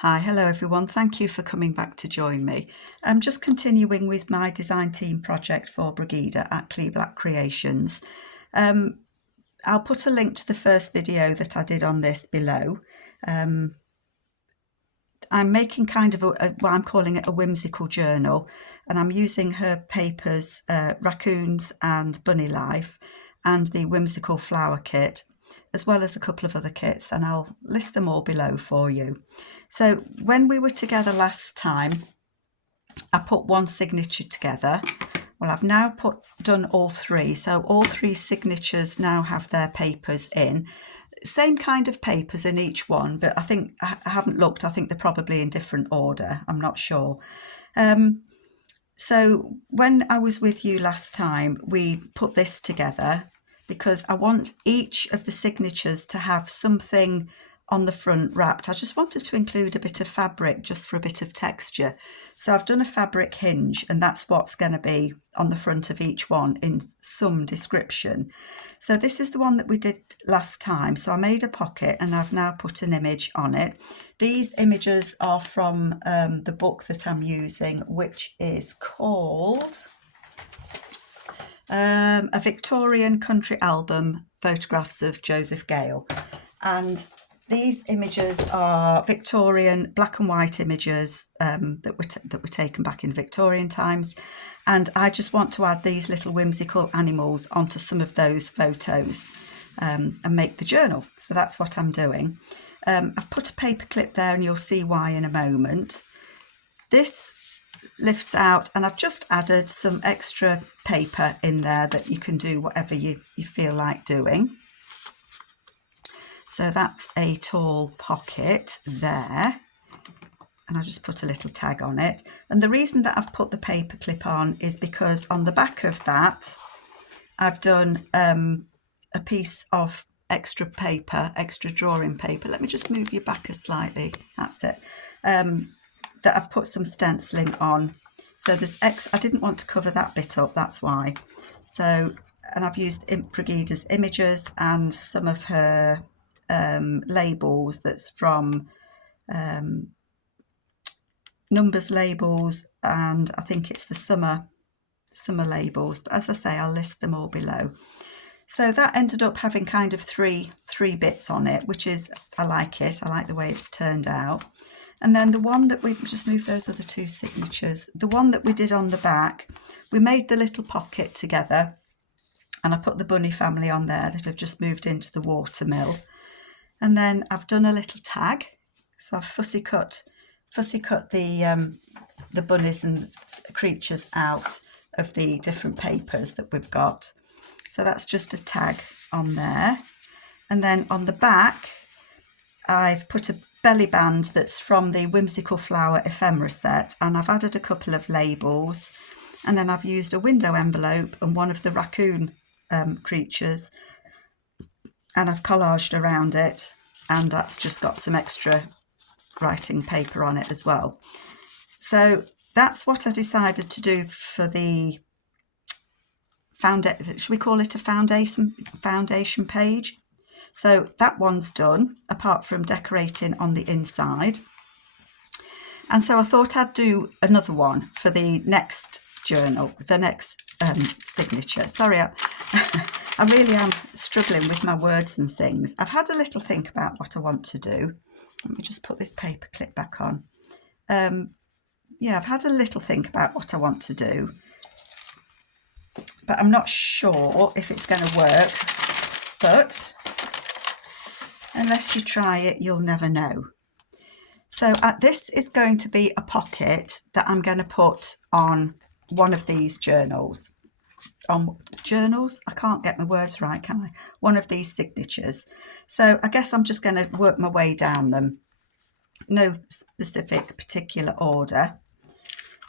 Hi, hello everyone. Thank you for coming back to join me. I'm just continuing with my design team project for Brigida at Creations. I'll put a link to the first video that I did on this below. I'm making kind of what I'm calling it a whimsical journal, and I'm using her papers, Raccoons and Bunny Life, and the Whimsical Flower Kit, as well as a couple of other kits, and I'll list them all below for you. So when we were together last time, I put one signature together. Well, I've now done all three, so all three signatures now have their papers in. Same kind of papers in each one, but I think I haven't looked. I think they're probably in different order. I'm not sure. So when I was with you last time, we put this together because I want each of the signatures to have something on the front wrapped. I just wanted to include a bit of fabric just for a bit of texture. So I've done a fabric hinge, and that's what's going to be on the front of each one in some description. So this is the one that we did last time. So I made a pocket and I've now put an image on it. These images are from the book that I'm using, which is called A Victorian Country Album, Photographs of Joseph Gale. And these images are Victorian black and white images that were taken back in the Victorian times. And I just want to add these little whimsical animals onto some of those photos and make the journal. So that's what I'm doing. I've put a paper clip there and you'll see why in a moment. This lifts out, and I've just added some extra paper in there that you can do whatever you feel like doing. So that's a tall pocket there, and I'll just put a little tag on it. And the reason that I've put the paper clip on is because on the back of that I've done a piece of extra paper, extra drawing paper. Let me just move you back slightly. That's it. That I've put some stenciling on. So there's I didn't want to cover that bit up, that's why. So, and I've used Brigida's images and some of her labels that's from numbers labels, and I think it's the summer labels, but as I say, I'll list them all below. So that ended up having kind of three bits on it, which is, I like it. I like the way it's turned out. And then the one that we just moved, those are the two signatures. The one that we did on the back, we made the little pocket together, and I put the bunny family on there that have just moved into the watermill. And then I've done a little tag. So I've fussy cut the bunnies and creatures out of the different papers that we've got. So that's just a tag on there. And then on the back, I've put a belly band that's from the Whimsical Flower ephemera set, and I've added a couple of labels. And then I've used a window envelope and one of the raccoon creatures, and I've collaged around it, and that's just got some extra writing paper on it as well. So that's what I decided to do for the foundation. Should we call it a foundation page? So that one's done, apart from decorating on the inside. And so I thought I'd do another one for the next journal, the next signature. Sorry, I really am struggling with my words and things. I've had a little think about what I want to do. Let me just put this paper clip back on. Yeah, I've had a little think about what I want to do, but I'm not sure if it's going to work. But unless you try it, you'll never know. So this is going to be a pocket that I'm going to put on one of these journals. On journals? I can't get my words right, can I? One of these signatures. So I guess I'm just going to work my way down them. No specific particular order.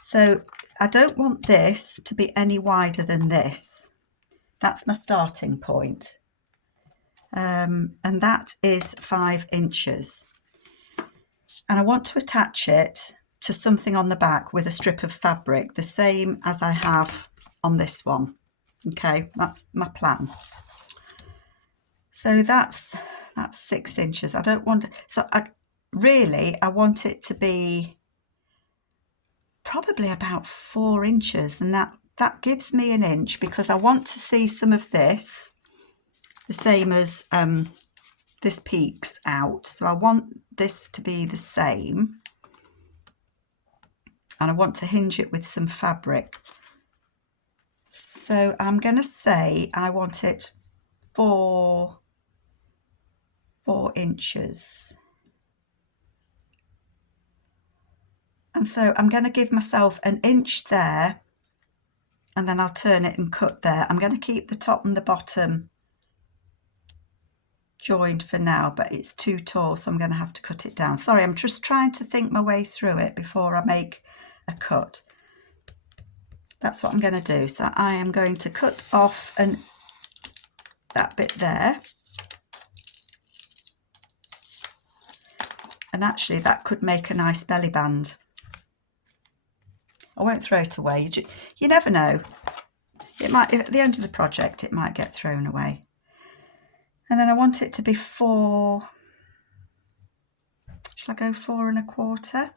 So I don't want this to be any wider than this. That's my starting point. And that is 5 inches. And I want to attach it to something on the back with a strip of fabric, the same as I have on this one. Okay, that's my plan. So that's 6 inches. I don't want to, so really I want it to be probably about 4 inches, and that gives me an inch because I want to see some of this, the same as this peaks out. So I want this to be the same, and I want to hinge it with some fabric. So I'm going to say I want it 4 inches. And so I'm going to give myself an inch there, and then I'll turn it and cut there. I'm going to keep the top and the bottom joined for now, but it's too tall, so I'm going to have to cut it down. Sorry, I'm just trying to think my way through it before I make a cut. That's what I'm going to do. So I am going to cut off that bit there. And actually that could make a nice belly band. I won't throw it away. You never know. It might, at the end of the project, it might get thrown away. And then I want it to be 4. Shall I go 4 1/4?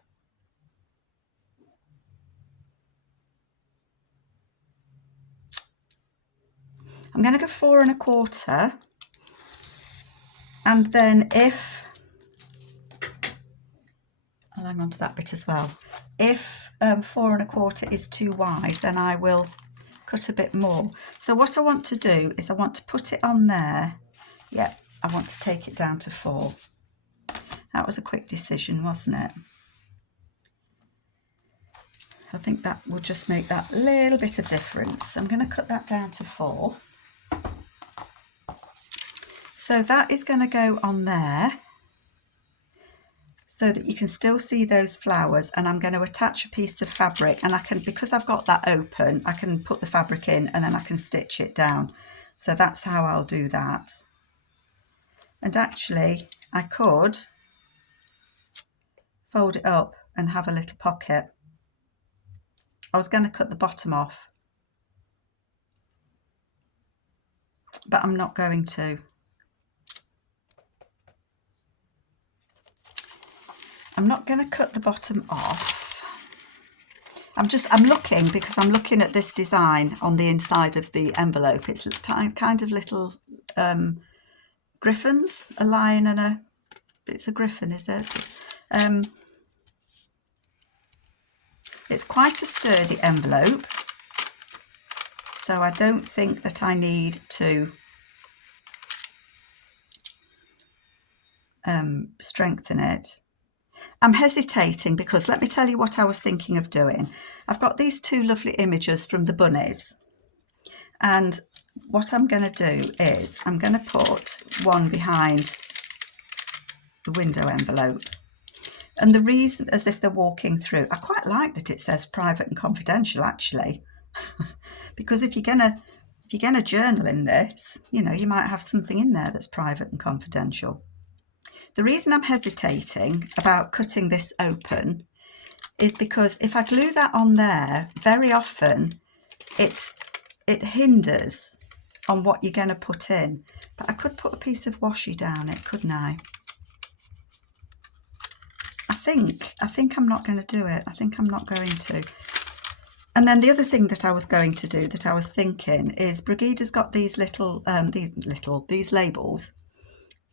I'm going to go 4 1/4. And then if, I'll hang on to that bit as well. If 4 1/4 is too wide, then I will cut a bit more. So what I want to do is I want to put it on there. Yeah, I want to take it down to 4. That was a quick decision, wasn't it? I think that will just make that little bit of difference. I'm going to cut that down to 4. So that is going to go on there so that you can still see those flowers, and I'm going to attach a piece of fabric, and I can, because I've got that open, I can put the fabric in and then I can stitch it down. So that's how I'll do that. And actually I could fold it up and have a little pocket. I was going to cut the bottom off, but I'm not going to. I'm not going to cut the bottom off. I'm looking, because I'm looking at this design on the inside of the envelope. It's kind of little griffins, a lion and it's a griffin, is it? It's quite a sturdy envelope, so I don't think that I need to strengthen it. I'm hesitating because let me tell you what I was thinking of doing. I've got these 2 lovely images from the bunnies, and what I'm going to do is I'm going to put one behind the window envelope. And the reason, as if they're walking through, I quite like that it says private and confidential, actually, because if you're gonna journal in this, you know, you might have something in there that's private and confidential. The reason I'm hesitating about cutting this open is because if I glue that on there, very often it hinders on what you're going to put in. But I could put a piece of washi down it, couldn't I? I think I'm not going to do it. I think I'm not going to. And then the other thing that I was going to do, that I was thinking, is Brigida's got these these labels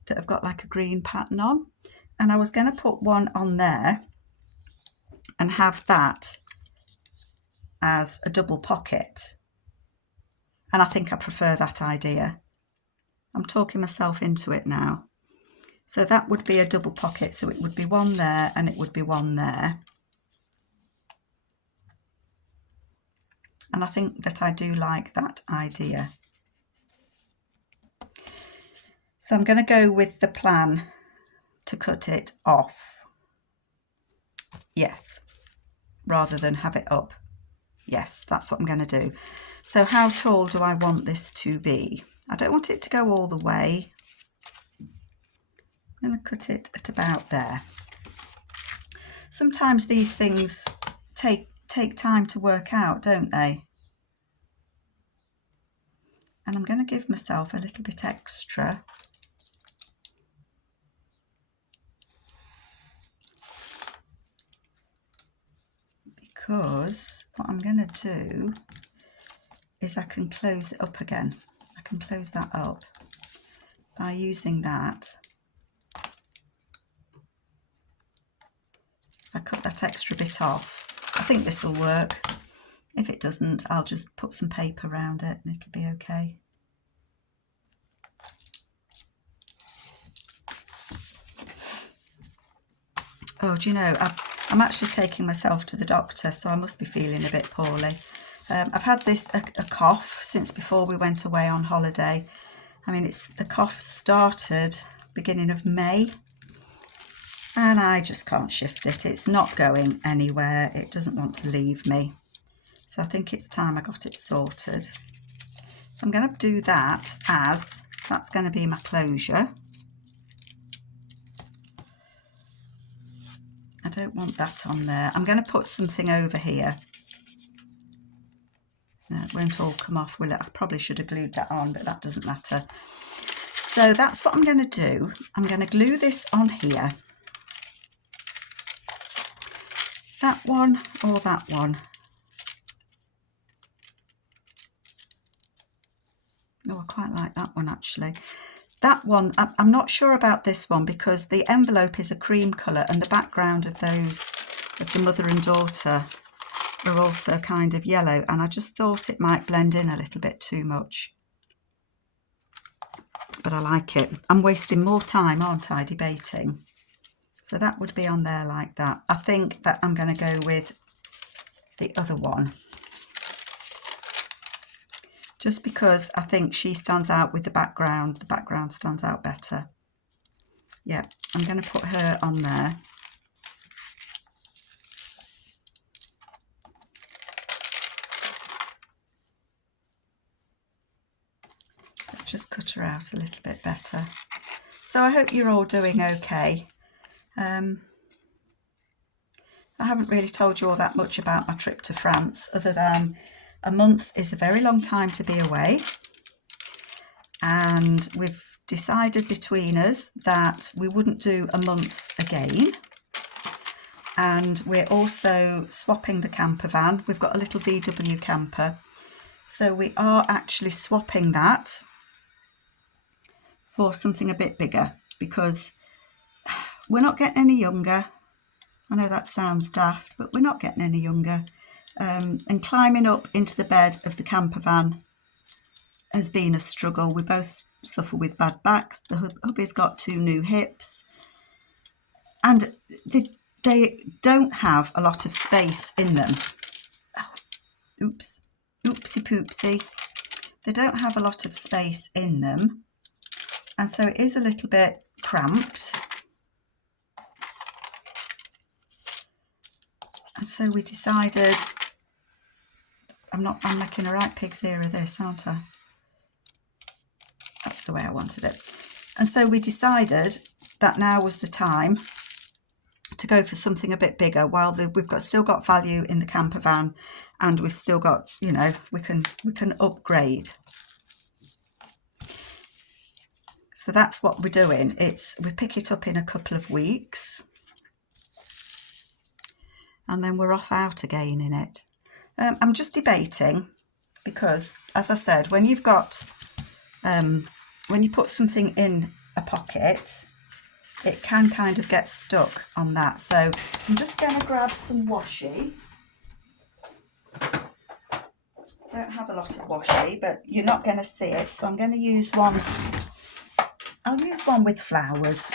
that have got like a green pattern on, and I was going to put one on there and have that as a double pocket. And I think I prefer that idea. I'm talking myself into it now. So that would be a double pocket, so it would be one there and it would be one there. And I think that I do like that idea. So I'm going to go with the plan to cut it off. Yes, rather than have it up. Yes, that's what I'm going to do. So how tall do I want this to be? I don't want it to go all the way. I'm going to cut it at about there. Sometimes these things take time to work out, don't they? And I'm going to give myself a little bit extra. because what I'm going to do is I can close it up again. I can close that up by using that. I cut that extra bit off. I think this will work. If it doesn't, I'll just put some paper around it and it'll be okay. Oh, do you know, I'm actually taking myself to the doctor, so I must be feeling a bit poorly. I've had a cough since before we went away on holiday. I mean, the cough started beginning of May, and I just can't shift it. It's not going anywhere. It doesn't want to leave me. So I think it's time I got it sorted. So I'm going to do that, as that's going to be my closure. I don't want that on there. I'm going to put something over here. No, it won't all come off, will it? I probably should have glued that on, but that doesn't matter. So that's what I'm going to do. I'm going to glue this on here. That one or that one. Oh, I quite like that one actually. That one, I'm not sure about this one because the envelope is a cream colour and the background of those of the mother and daughter are also kind of yellow, and I just thought it might blend in a little bit too much. But I like it. I'm wasting more time, aren't I, debating? So that would be on there like that. I think that I'm going to go with the other one. Just because I think she stands out with the background. The background stands out better. Yeah, I'm going to put her on there. Let's just cut her out a little bit better. So I hope you're all doing okay. I haven't really told you all that much about my trip to France, other than a month is a very long time to be away. And we've decided between us that we wouldn't do a month again. And we're also swapping the camper van. We've got a little VW camper. So we are actually swapping that for something a bit bigger, because we're not getting any younger. I know that sounds daft, but we're not getting any younger. And climbing up into the bed of the camper van has been a struggle. We both suffer with bad backs. The hubby's got 2 new hips, and they don't have a lot of space in them. Oh, oops, oopsie poopsie. They don't have a lot of space in them, and so it is a little bit cramped. And so we decided, I'm making a right pig's ear of this, aren't I? That's the way I wanted it. And so we decided that now was the time to go for something a bit bigger, while we've still got value in the camper van, and we've still got, you know, we can upgrade. So that's what we're doing. We pick it up in a couple of weeks, and then we're off out again in it. I'm just debating, because as I said, when you've got when you put something in a pocket, it can kind of get stuck on that. So I'm just going to grab some washi. Don't have a lot of washi, but you're not going to see it, so I'm going to use one. I'll use one with flowers,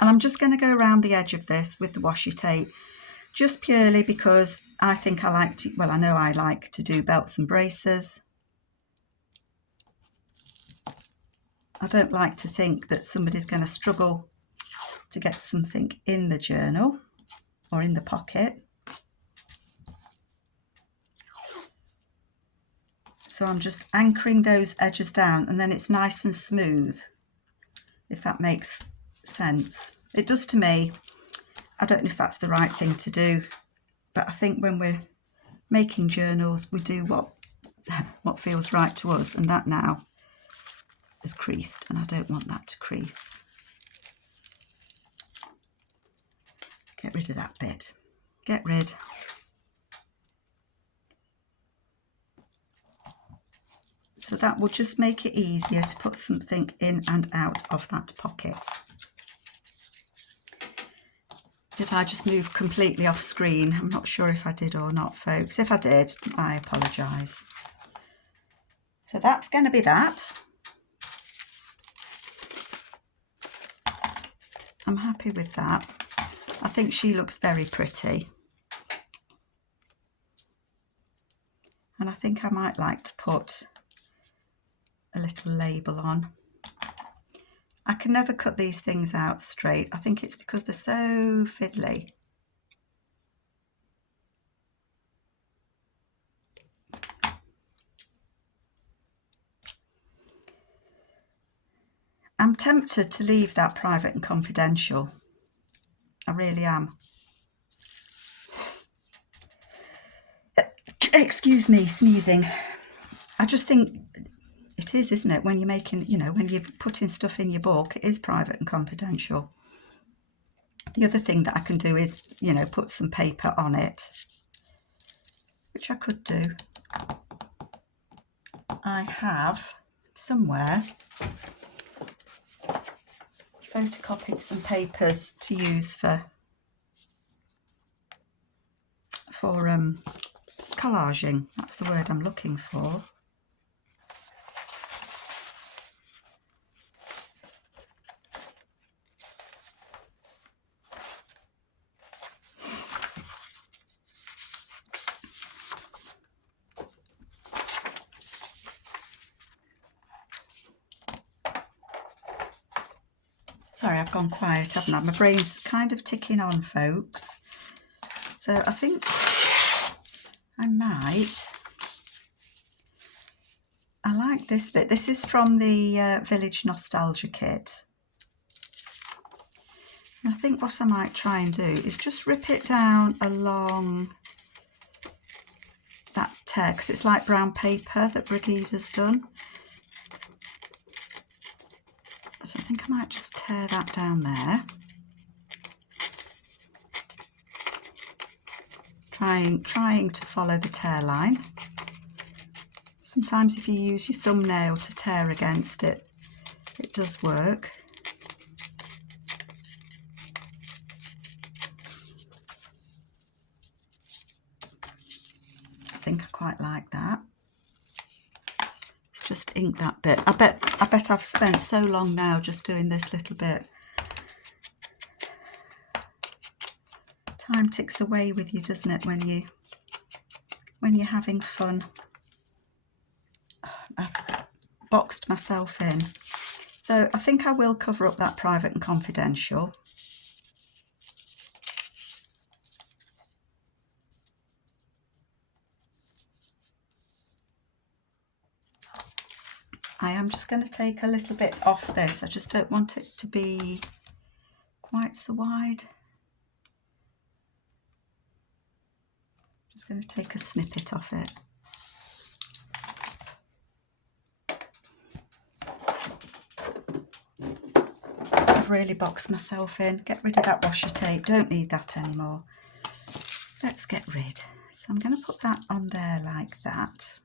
and I'm just going to go around the edge of this with the washi tape, just purely because I think I like to, well, I know I like to do belts and braces. I don't like to think that somebody's going to struggle to get something in the journal or in the pocket. So I'm just anchoring those edges down, and then it's nice and smooth, if that makes sense. It does to me. I don't know if that's the right thing to do, but I think when we're making journals, we do what feels right to us, and that now is creased, and I don't want that to crease. Get rid of that bit. Get rid. So that will just make it easier to put something in and out of that pocket. Did I just move completely off screen? I'm not sure if I did or not, folks. If I did, I apologise. So that's going to be that. I'm happy with that. I think she looks very pretty. And I think I might like to put a little label on. I can never cut these things out straight. I think it's because they're so fiddly. I'm tempted to leave that private and confidential. I really am. Excuse me, sneezing. I just think it is, isn't it? When you're making, you know, when you're putting stuff in your book, it is private and confidential. The other thing that I can do is, you know, put some paper on it, which I could do. I have somewhere photocopied some papers to use for collaging. That's the word I'm looking for. Sorry, I've gone quiet, haven't I? My brain's kind of ticking on, folks. So I think I might. I like this bit. This is from the Village Nostalgia Kit. And I think what I might try and do is just rip it down along that tear, because it's like brown paper that Brigida's done. So I think I might just tear that down there. Trying to follow the tear line. Sometimes if you use your thumbnail to tear against it, it does work. I think I quite like that. Let's just ink that bit. I bet I've spent so long now just doing this little bit. Time ticks away with you, doesn't it, when you're having fun. I've boxed myself in. So I think I will cover up that private and confidential. I am just going to take a little bit off this. I just don't want it to be quite so wide. Just going to take a snippet off it. I've really boxed myself in. Get rid of that washi tape. Don't need that anymore. Let's get rid. So I'm going to put that on there like that.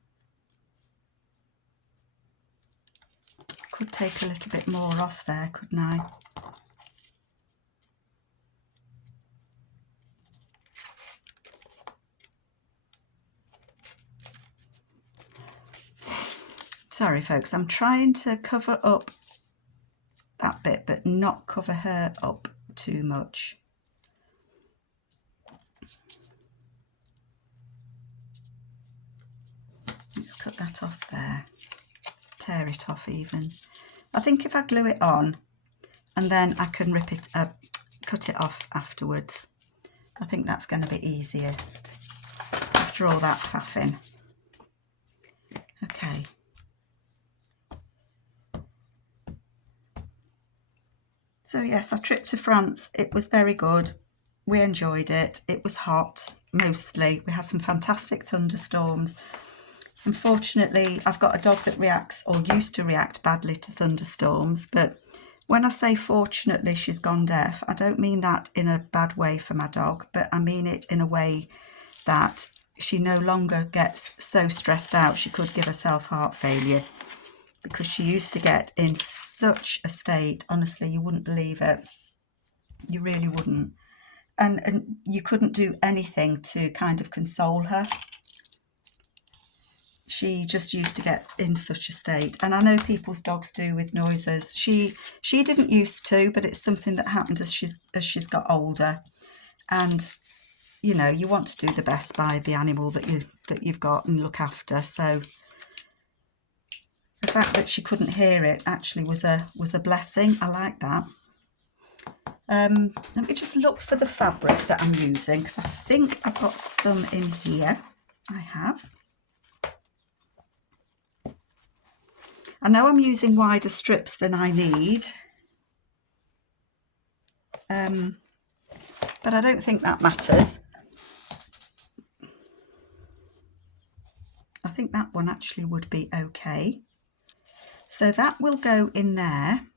Could take a little bit more off there, couldn't I? Sorry folks, I'm trying to cover up that bit but not cover her up too much. Let's cut that off there, tear it off even. I think if I glue it on and then I can cut it off afterwards, I think that's going to be easiest after all that faffing. Okay. So yes, I tripped to France. It was very good. We enjoyed it. It was hot, mostly. We had some fantastic thunderstorms. Unfortunately, I've got a dog that reacts, or used to react badly to thunderstorms. But when I say fortunately she's gone deaf, I don't mean that in a bad way for my dog, but I mean it in a way that she no longer gets so stressed out she could give herself heart failure, because she used to get in such a state, honestly, you wouldn't believe it. You really wouldn't. And you couldn't do anything to kind of console her. She just used to get in such a state. And I know people's dogs do with noises. She didn't used to, but it's something that happened as she's got older. And you know, you want to do the best by the animal that you've got and look after. So the fact that she couldn't hear it actually was a blessing. I like that. Let me just look for the fabric that I'm using, because I think I've got some in here. I have. I know I'm using wider strips than I need, but I don't think that matters. I think that one actually would be okay. So that will go in there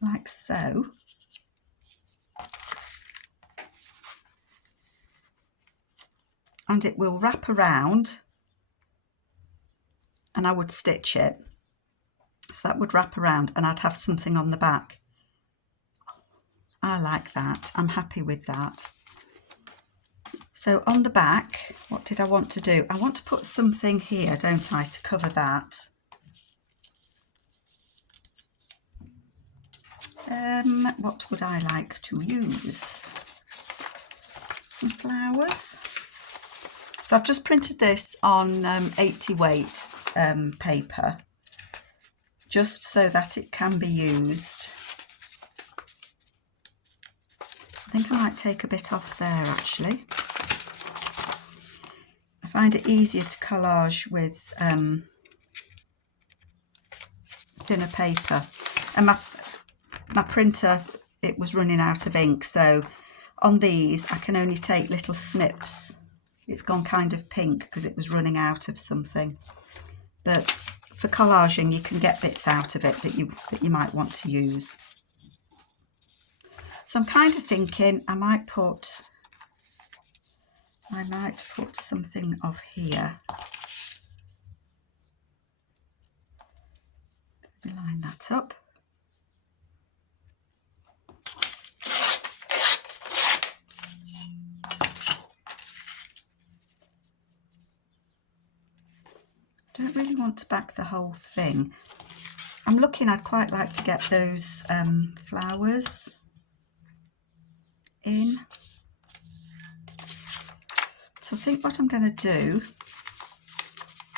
like so. And it will wrap around, and I would stitch it. So that would wrap around and I'd have something on the back. I like that. I'm happy with that. So on the back, what did I want to do? I want to put something here, don't I, to cover that. What would I like to use? Some flowers. So I've just printed this on 80 weight paper, just so that it can be used. I think I might take a bit off there actually. I find it easier to collage with thinner paper. And my printer, it was running out of ink, so on these I can only take little snips. It's gone kind of pink because it was running out of something. But for collaging, you can get bits out of it that you might want to use. So I'm kind of thinking I might put something off here. Let me line that up. I don't really want to back the whole thing. I'm looking, I'd quite like to get those flowers in. So I think what I'm going to do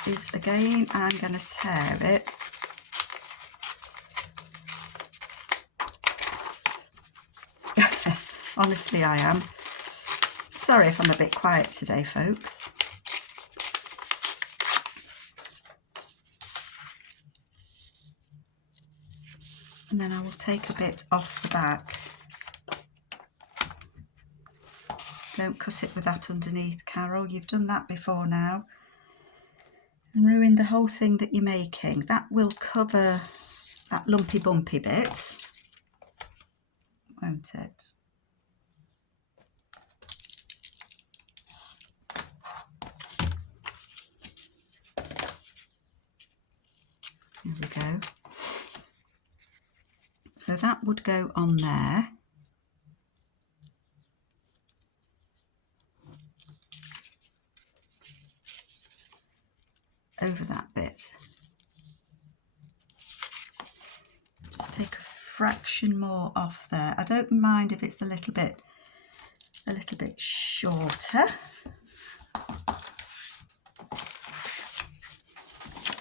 is, again, I'm going to tear it. Honestly, I am. Sorry if I'm a bit quiet today, folks. And then I will take a bit off the back. Don't cut it with that underneath, Carol. You've done that before now. And ruin the whole thing that you're making. That will cover that lumpy bumpy bit, won't it? There we go. So that would go on there. Over that bit. Just take a fraction more off there. I don't mind if it's a little bit shorter.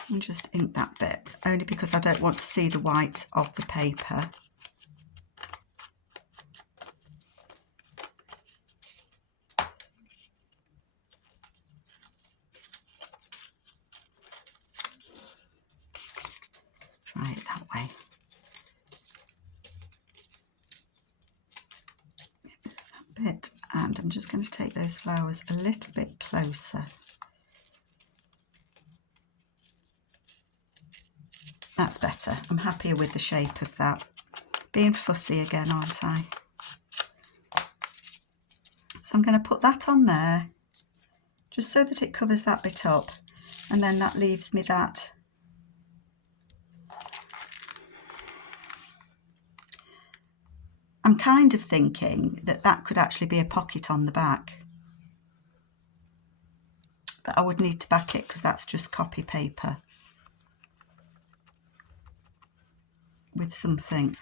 And just ink that bit, only because I don't want to see the white of the paper. Try it that way. That bit, and I'm just going to take those flowers a little bit closer. That's better. I'm happier with the shape of that. Being fussy again, aren't I? So I'm going to put that on there, just so that it covers that bit up, and then that leaves me that. I'm kind of thinking that that could actually be a pocket on the back, but I would need to back it because that's just copy paper with something.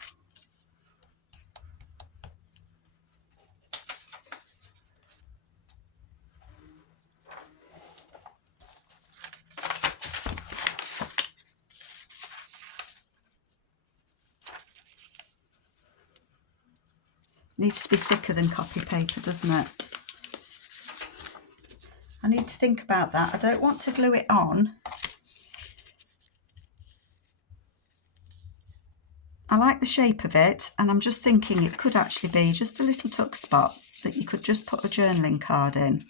Needs to be thicker than copy paper, doesn't it? I need to think about that. I don't want to glue it on. I like the shape of it, and I'm just thinking it could actually be just a little tuck spot that you could just put a journaling card in.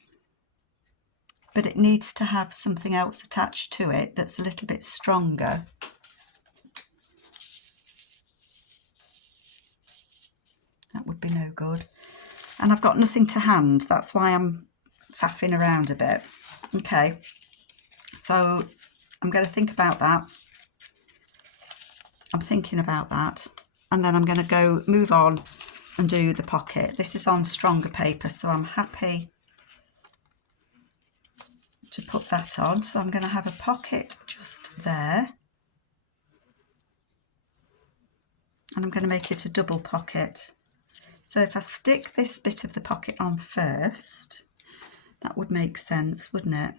But it needs to have something else attached to it that's a little bit stronger. That would be no good. And I've got nothing to hand. That's why I'm faffing around a bit. Okay, so I'm going to think about that. I'm thinking about that. And then I'm going to go move on and do the pocket. This is on stronger paper, so I'm happy to put that on. So I'm going to have a pocket just there. And I'm going to make it a double pocket. So if I stick this bit of the pocket on first, that would make sense, wouldn't it?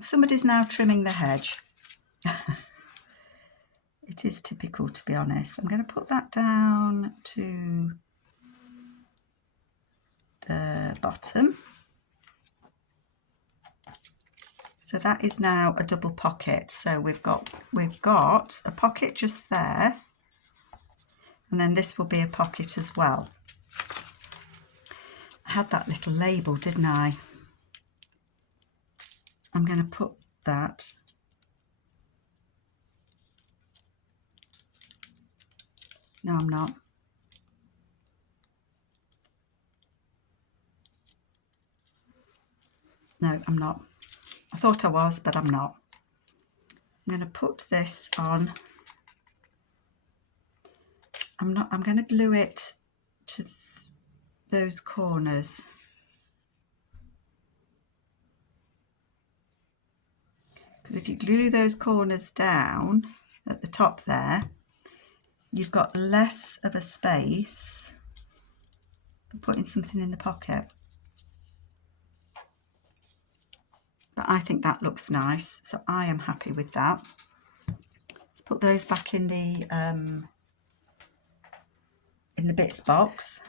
Somebody's now trimming the hedge. It is typical, to be honest. I'm going to put that down to the bottom. So that is now a double pocket. So we've got a pocket just there, and then this will be a pocket as well. I had that little label, didn't I? I'm going to put that no, I'm not. No, I'm not. I thought I was, but I'm not. I'm going to put this on. I'm going to glue it to those corners. Because if you glue those corners down at the top there, you've got less of a space for putting something in the pocket. But I think that looks nice, so I am happy with that. Let's put those back in the bits box.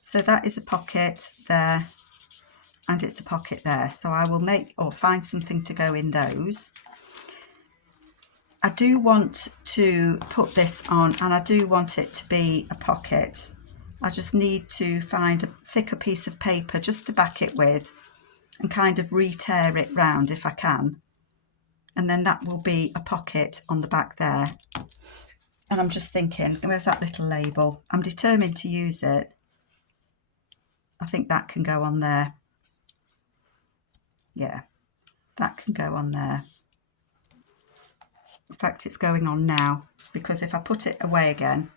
So that is a pocket there, and it's a pocket there. So I will make or find something to go in those. I do want to put this on, and I do want it to be a pocket. I just need to find a thicker piece of paper just to back it with, and kind of re-tear it round if I can, and then that will be a pocket on the back there. And I'm just thinking, where's that little label? I'm determined to use it. I think that can go on there. Yeah, that can go on there. In fact, it's going on now, because if I put it away again,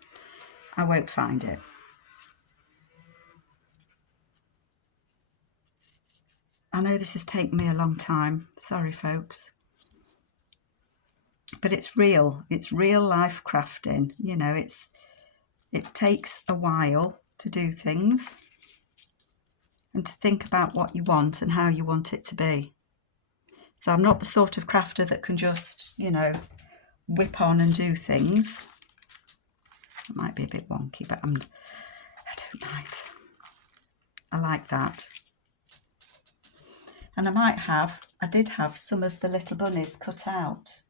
I won't find it. I know this has taken me a long time. Sorry, folks. But it's real life crafting. You know, it takes a while to do things and to think about what you want and how you want it to be. So I'm not the sort of crafter that can just, you know, whip on and do things. It might be a bit wonky, but I don't mind. I like that. And I did have some of the little bunnies cut out.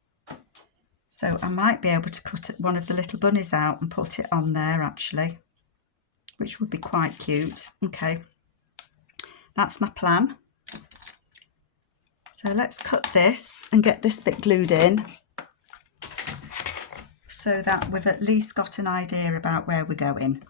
So I might be able to cut one of the little bunnies out and put it on there actually, which would be quite cute. Okay, that's my plan. So let's cut this and get this bit glued in. so that we've at least got an idea about where we're going.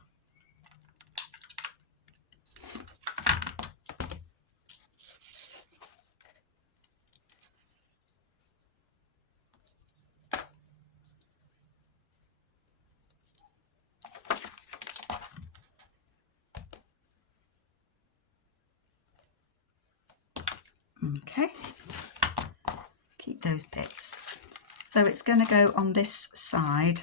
Okay, keep those bits. So it's going to go on this side.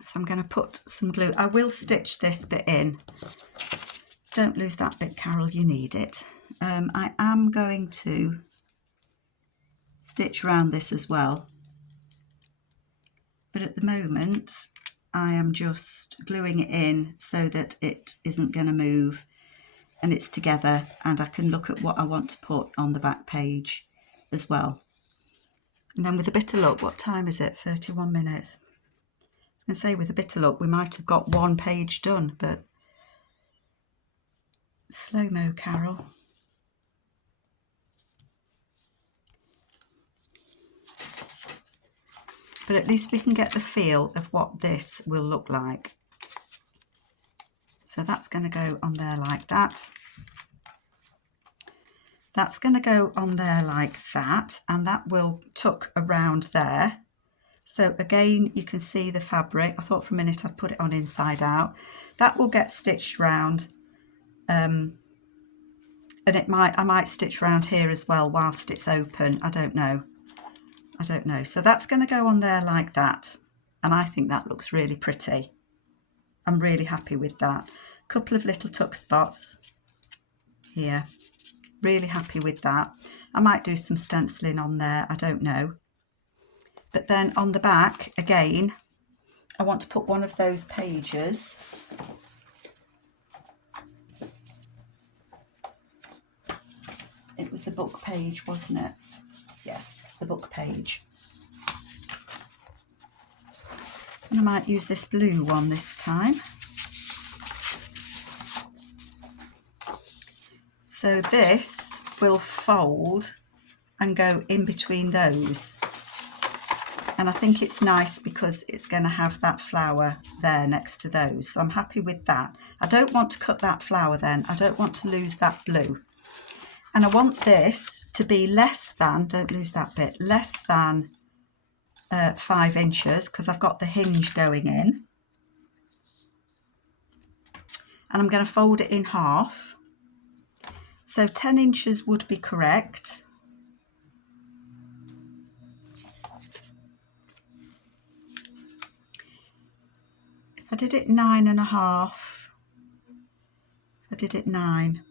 So I'm going to put some glue. I will stitch this bit in. Don't lose that bit, Carol, you need it. I am going to stitch around this as well. But at the moment, I am just gluing it in so that it isn't going to move and it's together, and I can look at what I want to put on the back page as well. And then with a bit of luck, what time is it? 31 minutes. I was going to say, with a bit of luck, we might have got one page done, but slow-mo, Carol. But at least we can get the feel of what this will look like. So that's going to go on there like that. That's going to go on there like that, and that will tuck around there. So again, you can see the fabric. I thought for a minute I'd put it on inside out. That will get stitched round, and I might stitch around here as well whilst it's open. I don't know. So that's going to go on there like that, and I think that looks really pretty. I'm really happy with that. Couple of little tuck spots here. Really happy with that. I might do some stenciling on there, I don't know. But then on the back, again, I want to put one of those pages. It was the book page, wasn't it? Yes, the book page. And I might use this blue one this time. So this will fold and go in between those. And I think it's nice because it's going to have that flower there next to those. So I'm happy with that. I don't want to cut that flower then. I don't want to lose that blue. And I want this to be less than, don't lose that bit, less than 5 inches because I've got the hinge going in. And I'm going to fold it in half. So 10 inches would be correct. If I did it 9.5, if I did it 9.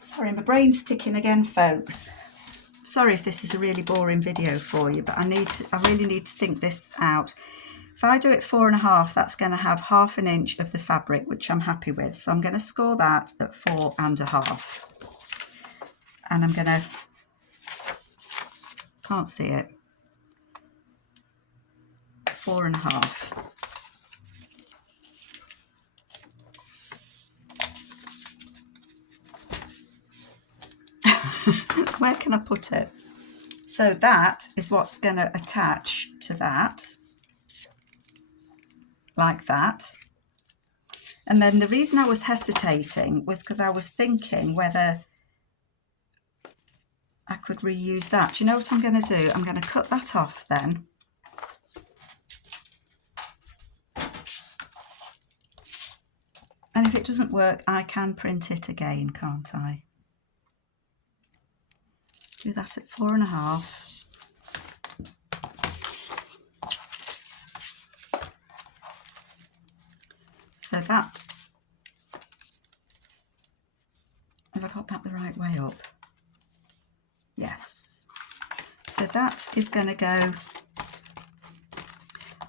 Sorry, my brain's ticking again, folks. Sorry if this is a really boring video for you, but I really need to think this out. If I do it 4.5, that's going to have 1/2 inch of the fabric, which I'm happy with. So I'm going to score that at 4.5. And I'm going to, can't see it, 4.5. Where can I put it? So that is what's going to attach to that, like that. And then the reason I was hesitating was because I was thinking whether I could reuse that. Do you know what I'm going to do? I'm going to cut that off then. And if it doesn't work, I can print it again, can't I? Do that at 4.5. So that, have I got that the right way up? Yes. So that is going to go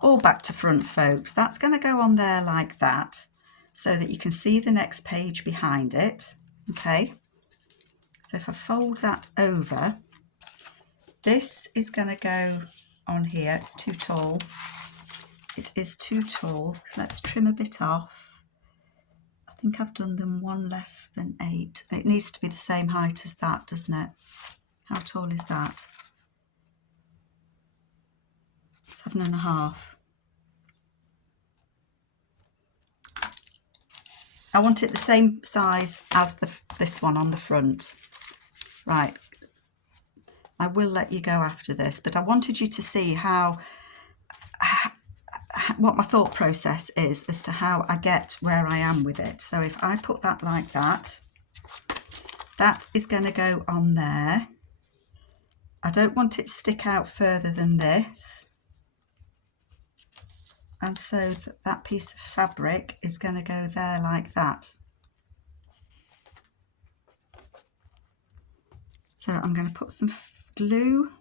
all back to front, folks. That's going to go on there like that so that you can see the next page behind it. Okay. So if I fold that over, this is going to go on here. It's too tall. It is too tall. So let's trim a bit off. I think I've done them one less than 8. It needs to be the same height as that, doesn't it? How tall is that? 7.5. I want it the same size as this one on the front. Right. I will let you go after this, but I wanted you to see what my thought process is as to how I get where I am with it. So if I put that like that, that is going to go on there. I don't want it to stick out further than this. And so that piece of fabric is going to go there like that. So I'm going to put some glue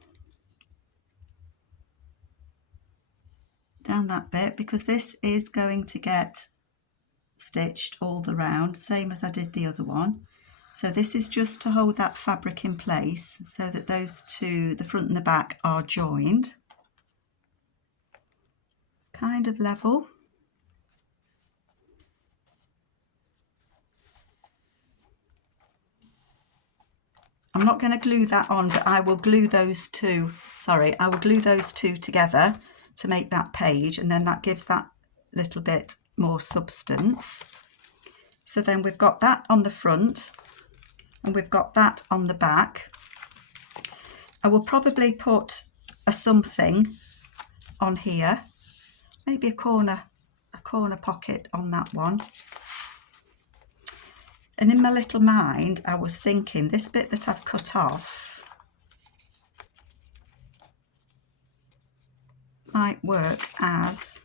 down that bit, because this is going to get stitched all the round, same as I did the other one. So this is just to hold that fabric in place so that those two, the front and the back, are joined. It's kind of level. I'm not going to glue that on, but I will glue those two, I will glue those two together to make that page, and then that gives that little bit more substance. So then we've got that on the front and we've got that on the back. I will probably put a something on here, maybe a corner pocket on that one. And in my little mind, I was thinking this bit that I've cut off might work as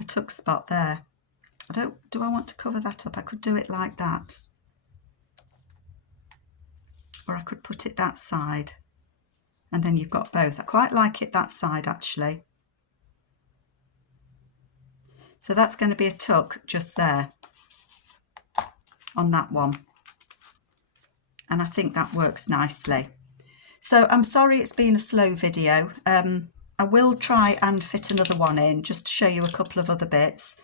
a tuck spot there. Do I want to cover that up? I could do it like that. Or I could put it that side. And then you've got both. I quite like it that side actually. So that's going to be a tuck just there on that one. And I think that works nicely. So I'm sorry it's been a slow video. I will try and fit another one in just to show you a couple of other bits.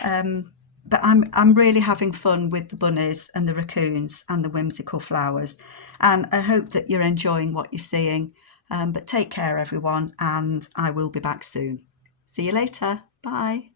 But I'm really having fun with the bunnies and the raccoons and the whimsical flowers. And I hope that you're enjoying what you're seeing. But take care everyone, and I will be back soon. See you later. Bye.